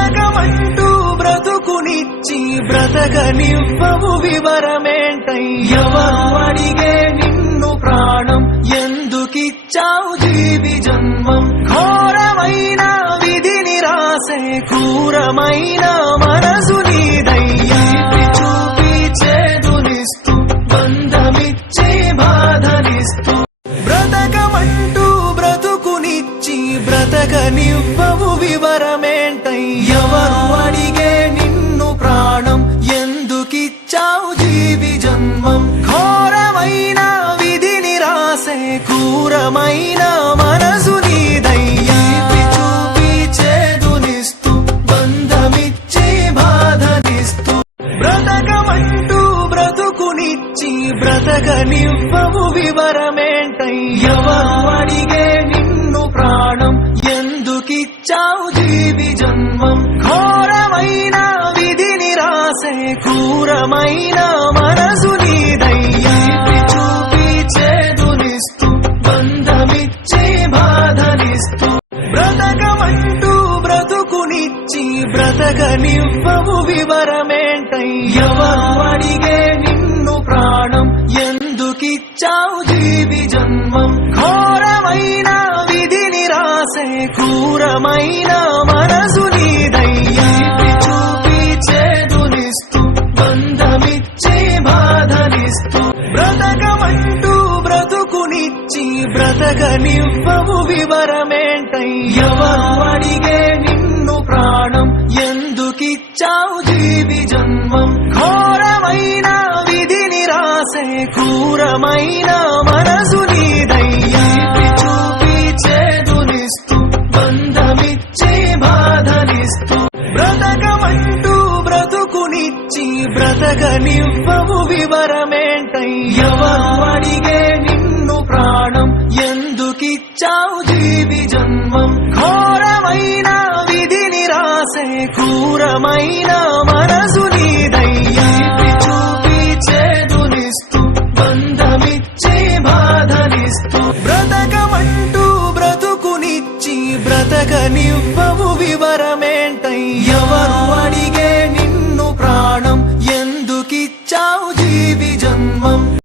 బ్రతకమంటూ బ్రతుకునిచ్చి బ్రతకనివ్వవు వివరమేంటై ఎవరు అడిగే నిన్ను ప్రాణం ఎందుకిచ్చావు జీవి జన్మం ఘోరమైన విధిని రాసే క్రూరమైన మనసు నీదయ్యా చూపి చేదునిస్తూ బంధమిచ్చే బాధనిస్తూ బ్రతకమంటూ బ్రతుకునిచ్చి బ్రతకనివ్వవు వివరమేంటై ఎవరు అడిగే నిన్ను ప్రాణం ఎందుకిచ్చావు జీవి జన్మం ఘోరమైన విధిని రాసే క్రూరమైన మనసు నీదయ్యా చూపి చేదునిస్తూ బంధమిచ్చే బాధనిస్తూ బ్రతకమంటూ బ్రతుకునిచ్చి బ్రతకనివ్వవు వివరమేంటై ఎవరు అడిగే నిన్ను ప్రాణం ఎందుకిచ్చావు జీవి జన్మం ఘోరమైన విధిని రాసే క్రూరమైన మనసు నీదయ్యా చూపి చేదునిస్తూ బంధమిచ్చే బాధనిస్తూ బ్రతకమంటూ బ్రతుకునిచ్చి బ్రతకనివ్వవు వివరమేంటై ఎవరు అడిగే నిన్ను ప్రాణం ఎందుకిచ్చావు జీవి జన్మం ఘోరమైన విధిని రాసే క్రూరమైన మనసు నీదయ్యా చూపి చేదునిస్తూ బంధమిచ్చే బాధనిస్తూ బ్రతకమంటూ బ్రతుకునిచ్చి బ్రతకనివ్వవు వివరమేంటై ఎవరు అడిగే నిన్ను ప్రాణం ఎందుకిచ్చావు జీవి జన్మం ఘోరమైన విధిని రాసే క్రూరమైన మనసు నీదయ్యా చూపి చేదునిస్తూ బంధమిచ్చే బాధనిస్తూ బ్రతకమంటూ బ్రతుకునిచ్చి బ్రతకనివ్వవు వివరమేంటై ఎవరు అడిగే నిన్ను ప్రాణం ఎందుకిచ్చావు జీవి జన్మం ఘోరమైన విధిని రాసే క్రూరమైన మనసు నీదయ్యా చూపి చేదునిస్తూ బంధమిచ్చే బాధనిస్తూ బ్రతకమంటూ బ్రతుకునిచ్చి బ్రతకనివ్వవు వివరమేంటై